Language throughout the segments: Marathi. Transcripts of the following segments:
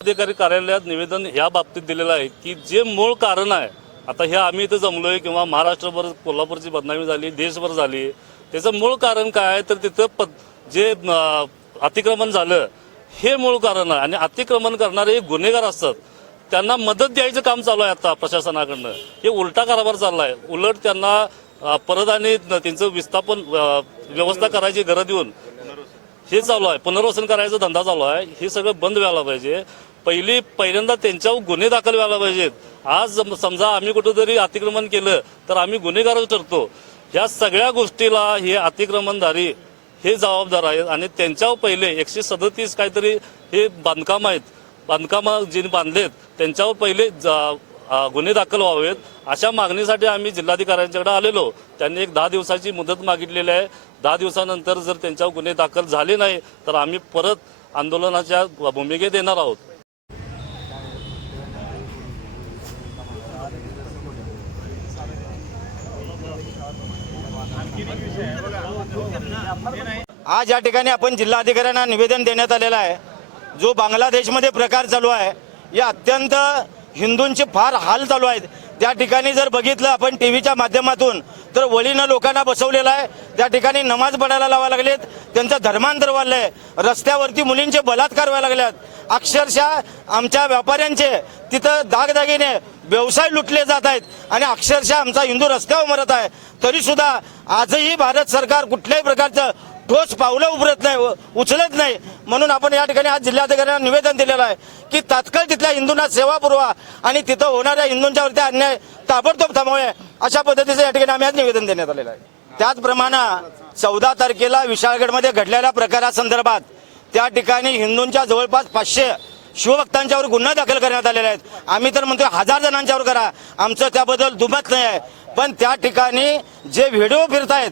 अधिकारी कार्यालयात निवेदन या बाबतीत दिलेलं आहे की जे मूळ कारण आहे, आता हे आम्ही इथं जमलोय किंवा महाराष्ट्रभर कोल्हापूरची बदनामी झाली, देशभर झाली, त्याचं मूळ कारण काय आहे तर तिथं जे अतिक्रमण झालं हे मूळ कारण आहे. आणि अतिक्रमण करणारे गुन्हेगार असतात, त्यांना मदत द्यायचं काम चालू आहे आता प्रशासनाकडनं. हे उलटा कारभार चाललाय. उलट त्यांना परत आणि त्यांचं विस्थापन व्यवस्था करायची गरज देऊन हे चालू आहे, पुनर्वसन करायचा धंदा चालू आहे. हे सगळं बंद व्हायला पाहिजे. पहिल्यांदा त्यांच्यावर गुन्हे दाखल व्हायला पाहिजेत. आज समजा आम्ही कुठेतरी अतिक्रमण केलं तर आम्ही गुन्हेगारच ठरतो. ह्या सगळ्या गोष्टीला हे अतिक्रमणधारी हे जबाबदार आहेत आणि त्यांच्यावर पहिले 137 काहीतरी हे बांधकाम आहेत, बांधकाम जे बांधलेत त्यांच्यावर पहिले गुन्हे दाखल व्हावेत. अशा मागणीसाठी आम्ही जिल्हाधिकाऱ्यांच्याकडे आलेलो. त्यांनी एक 10 दिवसाची मुदत मागितलेली आहे. 10 दिवसानंतर जर त्यांच्यावर गुन्हे दाखल झाले नाही तर आम्ही परत आंदोलनाच्या भूमिकेत येणार आहोत. आज या ठिकाणी आपण जिल्हाधिकाऱ्यांना निवेदन देण्यात आलेलं आहे. जो बांगलादेशमध्ये प्रकार चालू आहे, या अत्यंत हिंदूंचे फार हाल चालू आहेत. त्या ठिकाणी जर बघितलं आपण टीव्हीच्या माध्यमातून तर वळीनं लोकांना बसवलेलं आहे. त्या ठिकाणी नमाज पडायला लावा लागलेत, त्यांचं धर्मांतर वाढलंय, रस्त्यावरती मुलींचे बलात्कार व्हायला लागलेत. अक्षरशः आमच्या व्यापाऱ्यांचे तिथं दागदागिने व्यवसाय लुटले जात आहेत आणि अक्षरशः आमचा हिंदू रस्त्यावर मरत आहे. तरी सुद्धा आजही भारत सरकार कुठल्याही प्रकारचं ठोस पावलं उचलत नाही. म्हणून आपण या ठिकाणी आज जिल्हाधिकाऱ्यांना निवेदन दिलेलं आहे की तात्काळ तिथल्या हिंदूंना सेवा पुरवा आणि तिथं होणाऱ्या हिंदूंच्यावरती अन्याय ताबडतोब थांबवावे, अशा पद्धतीचं या ठिकाणी आम्ही आज निवेदन देण्यात आलेलं आहे. त्याचप्रमाणे 14 तारखेला विशाळगडमध्ये घडलेल्या प्रकारासंदर्भात त्या ठिकाणी हिंदूंच्या जवळपास 500 शिवभक्तांच्यावर गुन्हा दाखल करण्यात आलेले आहेत. आम्ही तर म्हणतो 1000 जणांच्यावर करा, आमचं त्याबद्दल दुमत नाही आहे. पण त्या ठिकाणी जे व्हिडिओ फिरतायत,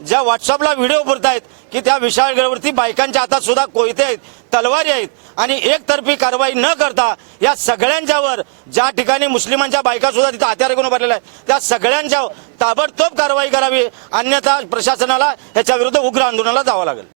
ज्या व्हॉट्सअपला व्हिडिओ फिरतायत की त्या विशाळगडवरती बायकांच्या हातात सुद्धा कोयते आहेत, तलवारी आहेत आणि एकतर्फी कारवाई न करता या सगळ्यांच्यावर, ज्या ठिकाणी मुस्लिमांच्या बायका सुद्धा तिथे हत्यार घेऊन उभारलेल्या आहेत, त्या सगळ्यांच्या ताबडतोब कारवाई करावी, अन्यथा प्रशासनाला ह्याच्या विरुद्ध उग्र आंदोलनाला जावं लागेल.